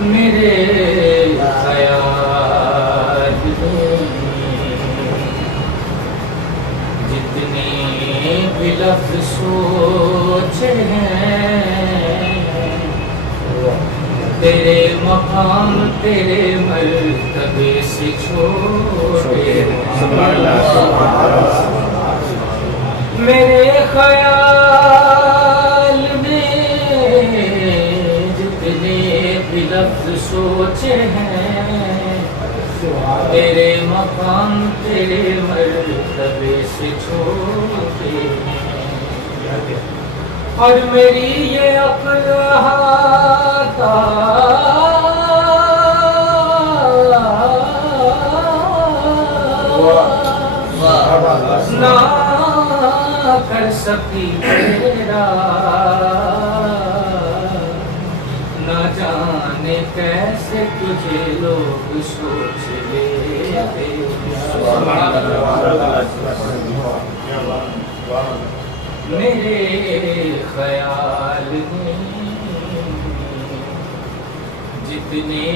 میرے خیال میں جتنے بھی لفظ سوچے ہیں، تیرے مقام تیرے مرتبے سے چھوٹے ہیں۔ میرے خیال میں جتنے بھی لفظ سوچے ہیں، تیرے مقام تیرے مرتبے سے چھوٹے ہیں، اور میری یہ عقل احاطہ نہ کر سکی تیرا، نہ جانے کیسے تجھے لوگ سوچ لیتے۔ میرے خیال میں جتنے